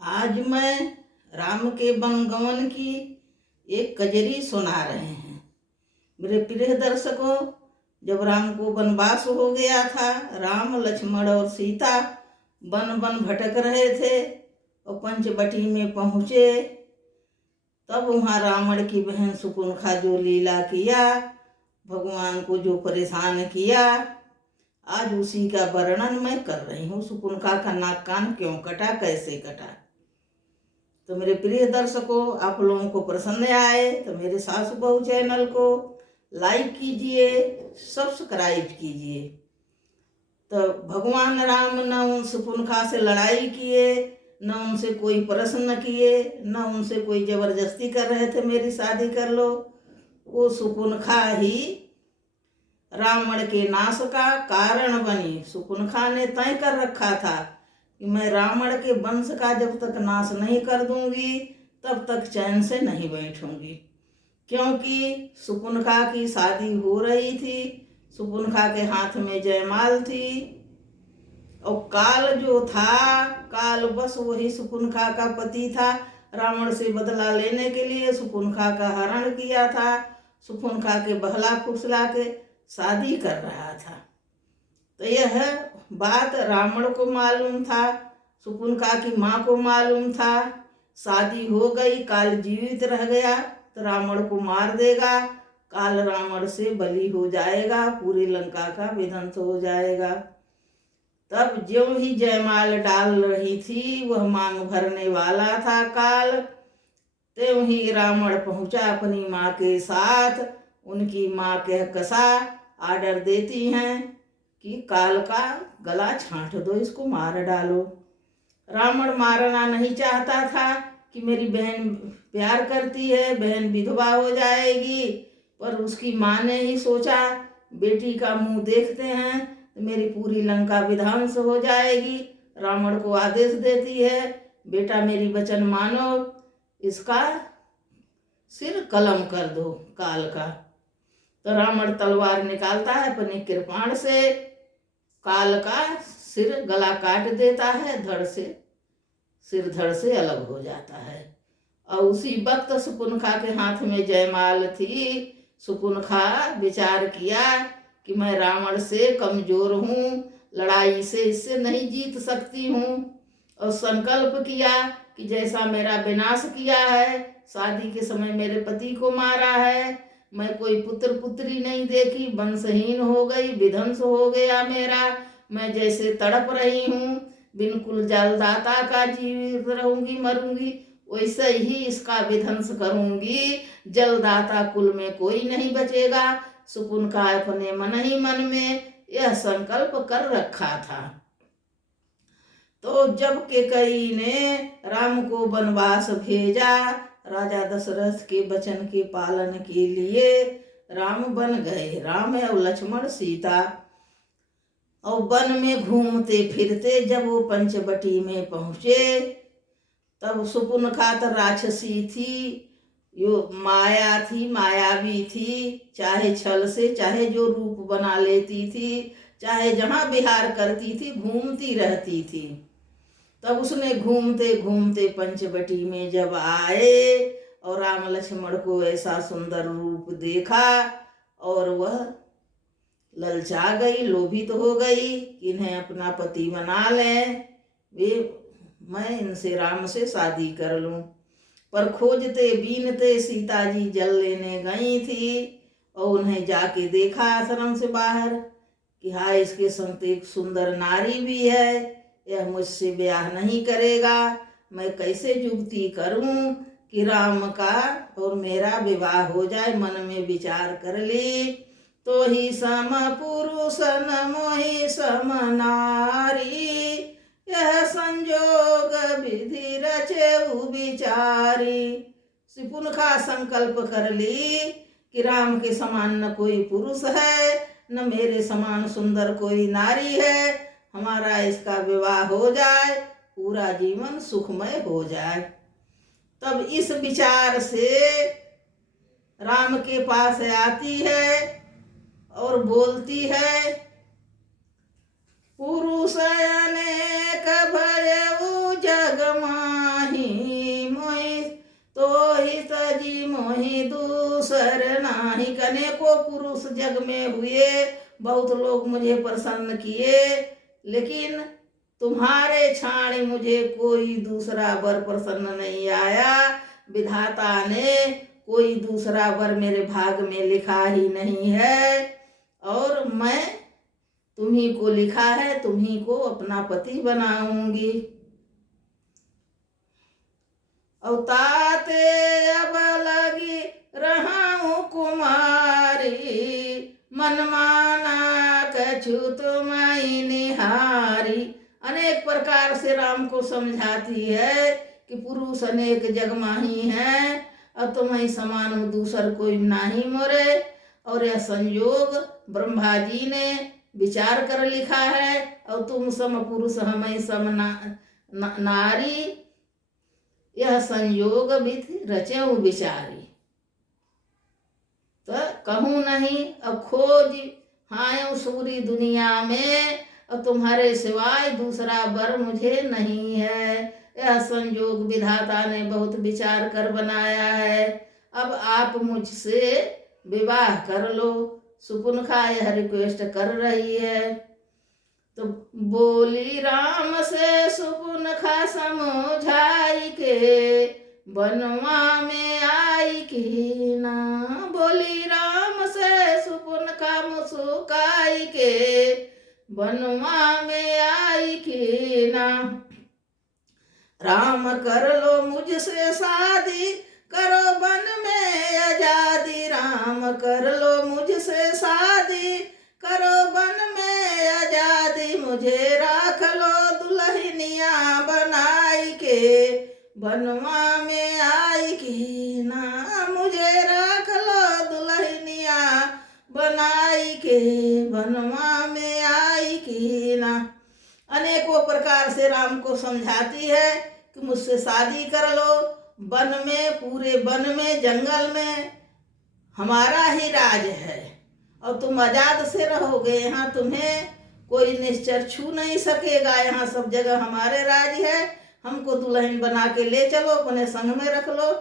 आज मैं राम के वनगमन की एक कजरी सुना रहे हैं। मेरे प्रिय दर्शकों, जब राम को वनवास हो गया था, राम लक्ष्मण और सीता वन वन भटक रहे थे और पंचवटी में पहुँचे। तब वहाँ रावण की बहन शकुंतला जो लीला किया, भगवान को जो परेशान किया, आज उसी का वर्णन मैं कर रही हूँ। शकुंतला का नाक कान क्यों कटा, कैसे कटा। तो मेरे प्रिय दर्शकों, आप लोगों को पसंद आए तो मेरे सासू बहू चैनल को लाइक कीजिए, सब्सक्राइब कीजिए। तो भगवान राम न उन शकुंतला से लड़ाई किए, न उनसे कोई प्रश्न किए, न उनसे कोई जबरदस्ती कर रहे थे मेरी शादी कर लो। वो शकुंतला ही रावण के नाश का कारण बनी। शकुंतला ने तय कर रखा था कि मैं रावण के वंश का जब तक नाश नहीं कर दूंगी तब तक चैन से नहीं बैठूंगी, क्योंकि शकुंतला की शादी हो रही थी, शकुंतला के हाथ में जयमाल थी और काल जो था, काल बस वही शकुंतला का पति था। रावण से बदला लेने के लिए शकुंतला का हरण किया था, शकुंतला के बहला फुसला के शादी कर रहा था। तो यह बात रावण को मालूम था, शकुंतला की माँ को मालूम था। शादी हो गई, काल जीवित रह गया तो रावण को मार देगा, काल रावण से बलि हो जाएगा, पूरी लंका का विध्वंस हो जाएगा। तब ज्यों ही जयमाल डाल रही थी, वह मांग भरने वाला था काल, त्यों ही रावण पहुंचा अपनी माँ के साथ। उनकी माँ कह कसा आर्डर देती हैं कि काल का गला छांट दो, इसको मार डालो। रावण मारना नहीं चाहता था कि मेरी बहन प्यार करती है, बहन विधवा हो जाएगी, पर उसकी माँ ने ही सोचा बेटी का मुंह देखते हैं तो मेरी पूरी लंका विध्वंस हो जाएगी। रावण को आदेश देती है, बेटा मेरी वचन मानो, इसका सिर कलम कर दो काल का। तो रावण तलवार निकालता है अपने कृपाण से, काल का सिर गला काट देता है, धड़ से सिर धड़ से अलग हो जाता है। और उसी वक्त शकुंतला के हाथ में जयमाल थी। शकुंतला विचार किया कि मैं रावण से कमजोर हूँ, लड़ाई से इससे नहीं जीत सकती हूँ, और संकल्प किया कि जैसा मेरा विनाश किया है, शादी के समय मेरे पति को मारा है, मैं कोई पुत्र पुत्री नहीं देखी, वंशहीन हो गई, विध्वंस हो गया मेरा, मैं जैसे तड़प रही हूँ, बिल्कुल जलदाता का जीवित रहूंगी, मरूंगी, वैसे ही इसका विध्वंस करूंगी, जलदाता कुल में कोई नहीं बचेगा। शकुंतला अपने मन ही मन में यह संकल्प कर रखा था। तो जब केकई ने राम को वनवास भेजा, राजा दशरथ के वचन के पालन के लिए राम बन गए। राम और लक्ष्मण सीता और वन में घूमते फिरते जब वो पंचवटी में पहुँचे, तब शकुंतला तो राक्षसी थी, यो माया थी, मायावी थी, चाहे छल से चाहे जो रूप बना लेती थी, चाहे जहाँ विहार करती थी, घूमती रहती थी। तब उसने घूमते घूमते पंचवटी में जब आए और राम लक्ष्मण को ऐसा सुंदर रूप देखा और वह ललचा गई, लोभित हो गई कि इन्हें अपना पति बना लें, मैं इनसे राम से शादी कर लूं। पर खोजते बीनते सीता जी जल लेने गई थी और उन्हें जाके देखा आश्रम से बाहर कि हाँ, इसके संग एक सुंदर नारी भी है, यह मुझसे ब्याह नहीं करेगा, मैं कैसे जुगती करूं कि राम का और मेरा विवाह हो जाए। मन में विचार कर ली, तो ही सम पुरुष न मोहि सम नारी, यह संजोग विधि रचेउ विचारी। शकुंतला संकल्प कर ली कि राम के समान न कोई पुरुष है, न मेरे समान सुंदर कोई नारी है, हमारा इसका विवाह हो जाए, पूरा जीवन सुखमय हो जाए। तब इस विचार से राम के पास आती है और बोलती है, पुरुष अनेक भयउ जग माही, अनेकों पुरुष जग में हुए, बहुत लोग मुझे प्रसन्न किए, लेकिन तुम्हारे छाण मुझे कोई दूसरा वर प्रसन्न नहीं आया। विधाता ने कोई दूसरा वर मेरे भाग में लिखा ही नहीं है, और मैं तुम्ही को लिखा है, तुम्ही को अपना पति बनाऊंगी। अवताते अब लगी रहूं कुमारी, मन माना कछु तुम्हारी निहारी। अनेक प्रकार से राम को समझाती है कि पुरुष अनेक जग माही हैं, और तुम्हें समान दूसर कोई नाही मोरे। और यह संयोग ब्रह्मा जी ने विचार कर लिखा है, और तुम सम पुरुष हमें सम नारी, यह संयोग विधि रचेऊ विचारी। तो कहूँ नहीं अब खोज हाय सूरी दुनिया में, और तुम्हारे सिवाय दूसरा वर मुझे नहीं है। यह संयोग विधाता ने बहुत विचार कर बनाया है। अब आप मुझसे विवाह कर लो। सुपुनखा यह रिक्वेस्ट कर रही है। तो बोली राम से सुपुनखा समझाई के, बनवा में आई की ना। बोली राम से सुपुनखा मुस्काई के, बनवा में आई की ना। राम कर लो मुझसे शादी, करो वन में आजादी। राम कर लो मुझसे शादी, करो वन में आजादी। मुझे राख लो दुल्हनिया बनाई के, बनवा में आई की ना। मुझे राख लो दुल्हनिया बनाई के, बनवा में आई की ना। अनेकों प्रकार से राम को समझाती है कि मुझसे शादी कर लो। वन में, पूरे वन में, जंगल में हमारा ही राज है, और तुम आजाद से रहोगे। यहाँ तुम्हें कोई निश्चर छू नहीं सकेगा। यहाँ सब जगह हमारे राज है। हमको दुल्हन बना के ले चलो, अपने संग में रख लो,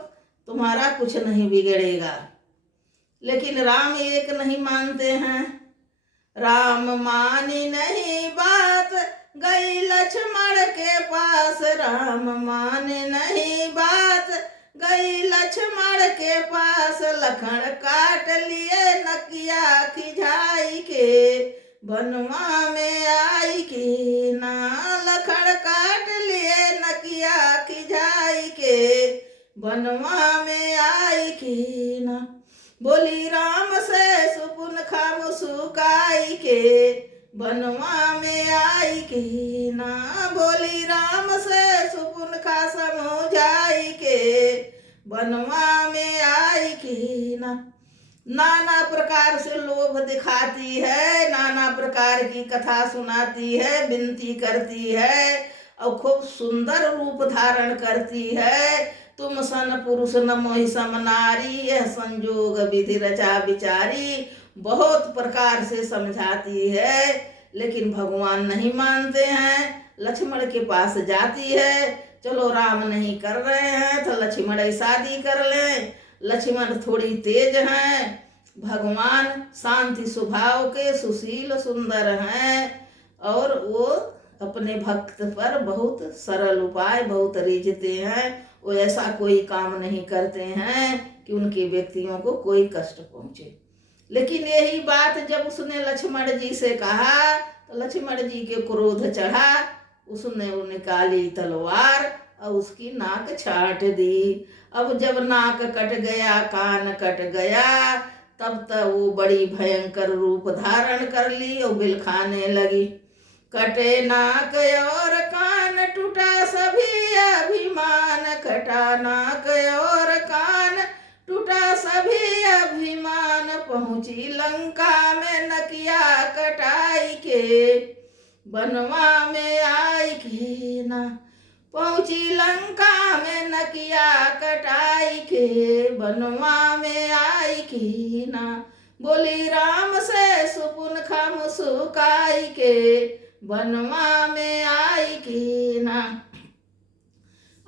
तुम्हारा कुछ नहीं बिगड़ेगा। लेकिन राम एक नहीं मानते हैं। राम मानी नहीं बात, गई लक्ष्मण के पास। राम माने नहीं बात, गई लक्ष्मण के पास। लखन काट लिए नकिया खिझाई के, बनवा में आई की ना। लखन काट लिए नकिया खिझाई के, बनवा में आई की ना। बोली राम से सुपुनखा मुस्काई के, बनवा में आई की ना। बोली राम से सुपुनखा समझाई के, बनवा में आई की ना। नाना प्रकार से लोभ दिखाती है, नाना प्रकार की कथा सुनाती है, विनती करती है, और खूब सुंदर रूप धारण करती है। तुम सन पुरुष न मोहि सम नारी, यह संजोग विधि रचा विचारी। बहुत प्रकार से समझाती है, लेकिन भगवान नहीं मानते हैं। लक्ष्मण के पास जाती है, चलो राम नहीं कर रहे हैं तो लक्ष्मण ही शादी कर लें। लक्ष्मण थोड़ी तेज हैं, भगवान शांति स्वभाव के सुशील सुंदर हैं, और वो अपने भक्त पर बहुत सरल उपाय बहुत रीझते हैं। वो ऐसा कोई काम नहीं करते हैं कि उनके व्यक्तियों को कोई कष्ट पहुँचे। लेकिन यही बात जब उसने लक्ष्मण जी से कहा तो लक्ष्मण जी के क्रोध चढ़ा। उसने निकाली तलवार और उसकी नाक छाट दी। अब जब नाक कट गया, कान कट गया, तब तक वो बड़ी भयंकर रूप धारण कर ली और बिल खाने लगी। कटे नाक और कान, टूटा सभी अभिमान। कटा नाक और कान, टूटा सभी अभिमान। पहुँची लंका में नकिया कटाई के, बनवा में आई की ना। पहुँची लंका में नकिया कटाई के, बनवा में आई की ना। बोली राम से सुपुनखा मुस्काई के, बनवा में आई की ना।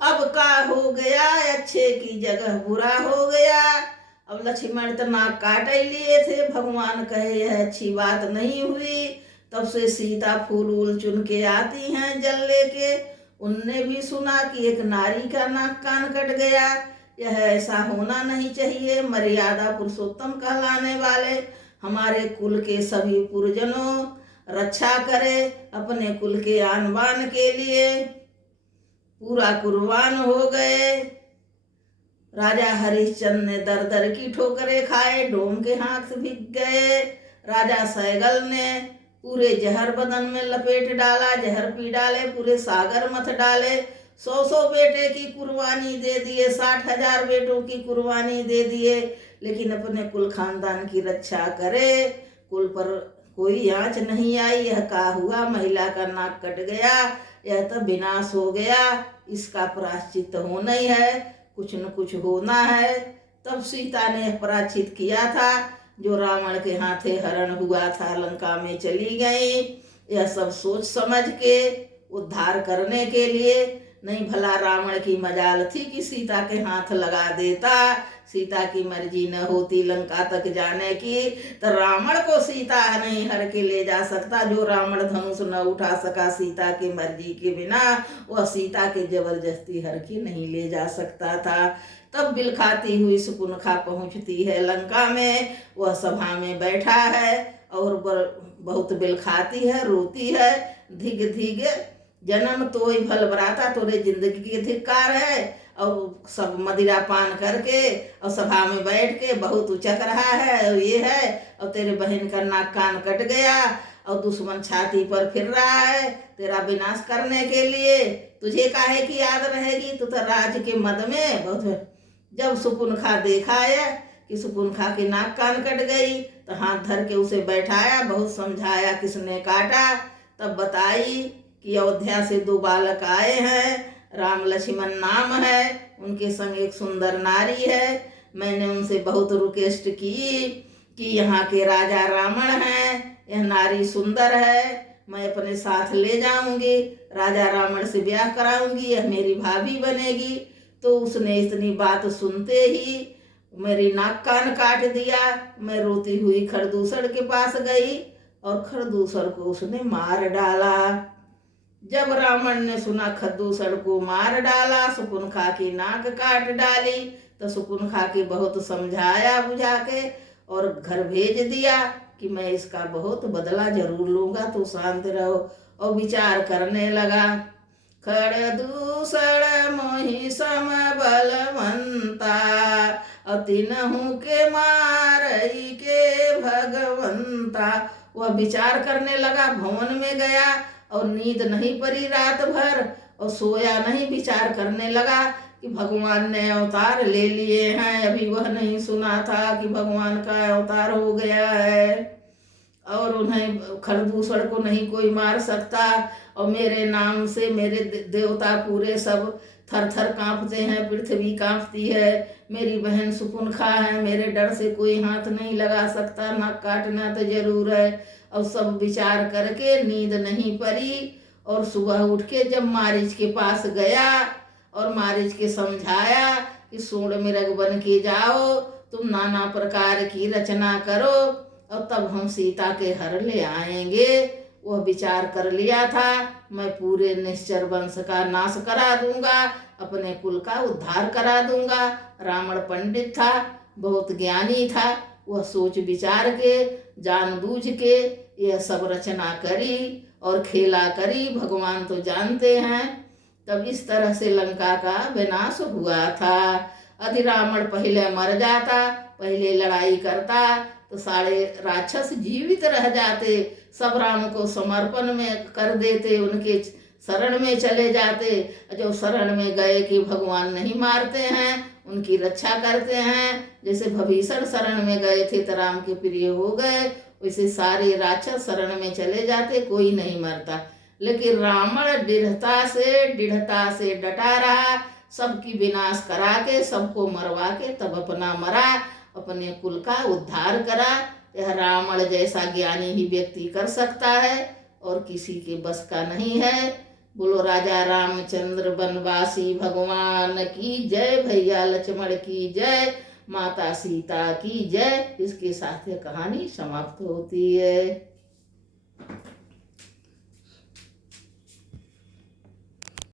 अब का हो गया, अच्छे की जगह बुरा हो गया, अब लक्ष्मण तो नाक काट ही लिए थे। भगवान कहे यह अच्छी बात नहीं हुई। तब से सीता फूल वूल चुन के आती हैं जल लेके। उनने भी सुना कि एक नारी का नाक कान कट गया। यह ऐसा होना नहीं चाहिए। मर्यादा पुरुषोत्तम कहलाने वाले हमारे कुल के सभी पुरजनों रक्षा करे। अपने कुल के आन बान के लिए पूरा कुर्बान हो गए। राजा हरिश्चंद्र ने दर दर की ठोकरें खाए, डोम के हाथ भीग गए। राजा सैगल ने पूरे जहर बदन में लपेट डाला, जहर पी डाले, पूरे सागर मथ डाले। 100 बेटे की कुर्बानी दे दिए, 60,000 बेटों की कुर्बानी दे दिए, लेकिन अपने कुल खानदान की रक्षा करे। कुल पर कोई आंच नहीं आई। यह का हुआ, महिला का नाक कट गया, यह तो विनाश हो गया। इसका प्रायश्चित होना ही है, कुछ न कुछ होना है। तब सीता ने प्रायश्चित किया था। जो रावण के हाथे हरण हुआ था, लंका में चली गई। यह सब सोच समझ के उद्धार करने के लिए। नहीं भला रावण की मजाल थी कि सीता के हाथ लगा देता। सीता की मर्जी न होती लंका तक जाने की, तो रावण को सीता नहीं हर के ले जा सकता। जो रावण धनुष न उठा सका सीता की मर्जी के बिना, वह सीता के जबरदस्ती हर की नहीं ले जा सकता था। तब बिलखाती हुई शकुंतला पहुंचती है लंका में। वह सभा में बैठा है और बहुत बिलखाती है, रोती है। धिग धिग जन्म तोय भल बराता, तोरे जिंदगी की धिक्कार है। और सब मदिरा पान करके और सभा में बैठ के बहुत उचक रहा है और ये है, और तेरे बहन का नाक कान कट गया और दुश्मन छाती पर फिर रहा है तेरा विनाश करने के लिए। तुझे काहे की याद रहेगी, तू तो राज के मद में बहुत। जब शकुंतला देखा है कि शकुंतला की नाक कान कट गई, तो हाथ धर के उसे बैठाया, बहुत समझाया किसने काटा। तब बताई कि अयोध्या से 2 बालक आए हैं, राम लक्ष्मण नाम है, उनके संग एक सुंदर नारी है। मैंने उनसे बहुत रिक्वेस्ट की कि यहाँ के राजा रावण हैं, यह नारी सुंदर है, मैं अपने साथ ले जाऊंगी, राजा रावण से ब्याह कराऊंगी, यह मेरी भाभी बनेगी। तो उसने इतनी बात सुनते ही मेरी नाक कान काट दिया। मैं रोती हुई खरदूसर के पास गई और खरदूसर को उसने मार डाला। जब रावण ने सुना खरदूसर को मार डाला, शकुंतला की नाक काट डाली, तो शकुंतला की बहुत समझाया बुझा के और घर भेज दिया कि मैं इसका बहुत बदला जरूर लूंगा, तो शांत रहो। और विचार करने लगा। खरदूसर मोहि सम बलवंता, और तिनहु के मारई के भगवंता। वह विचार करने लगा। भवन में गया और नींद नहीं पड़ी रात भर और सोया नहीं। विचार करने लगा कि भगवान ने अवतार ले लिए हैं। अभी वह नहीं सुना था कि भगवान का अवतार हो गया है और उन्हें खरदूसर को नहीं कोई मार सकता। और मेरे नाम से मेरे देवता पूरे सब थर थर कांपते हैं, पृथ्वी कांपती है। मेरी बहन शकुंतला है, मेरे डर से कोई हाथ नहीं लगा सकता, नाक काटना तो जरूर है। और सब विचार करके नींद नहीं पड़ी। और सुबह उठ के जब मारीच के पास गया और मारीच के समझाया कि सोड़ मृग बन के जाओ, तुम नाना प्रकार की रचना करो और तब हम सीता के हर ले आएंगे। वह विचार कर लिया था, मैं पूरे निश्चर वंश का नाश करा दूंगा, अपने कुल का उद्धार करा दूंगा। रावण पंडित था, बहुत ज्ञानी था। वह सोच विचार के जानबूझ के यह सब रचना करी और खेला करी, भगवान तो जानते हैं। तब इस तरह से लंका का विनाश हुआ था। यदि रावण पहले मर जाता, पहले लड़ाई करता, तो सारे राक्षस जीवित रह जाते, सब राम को समर्पण में कर देते, उनके शरण में चले जाते। जो शरण में गए कि भगवान नहीं मारते हैं, उनकी रक्षा करते हैं। जैसे भीषण शरण में गए थे तो राम के प्रिय हो गए, वैसे सारे राक्षस शरण में चले जाते, कोई नहीं मरता। लेकिन रावण दृढ़ता से डटा रहा, सबकी विनाश करा के, सबको मरवा के तब अपना मरा, अपने कुल का उद्धार करा। यह रावण जैसा ज्ञानी ही व्यक्ति कर सकता है और किसी के बस का नहीं है। बोलो राजा रामचंद्र बनवासी भगवान की जय, भैया लक्ष्मण की जय, माता सीता की जय। इसके साथ ये कहानी समाप्त होती है।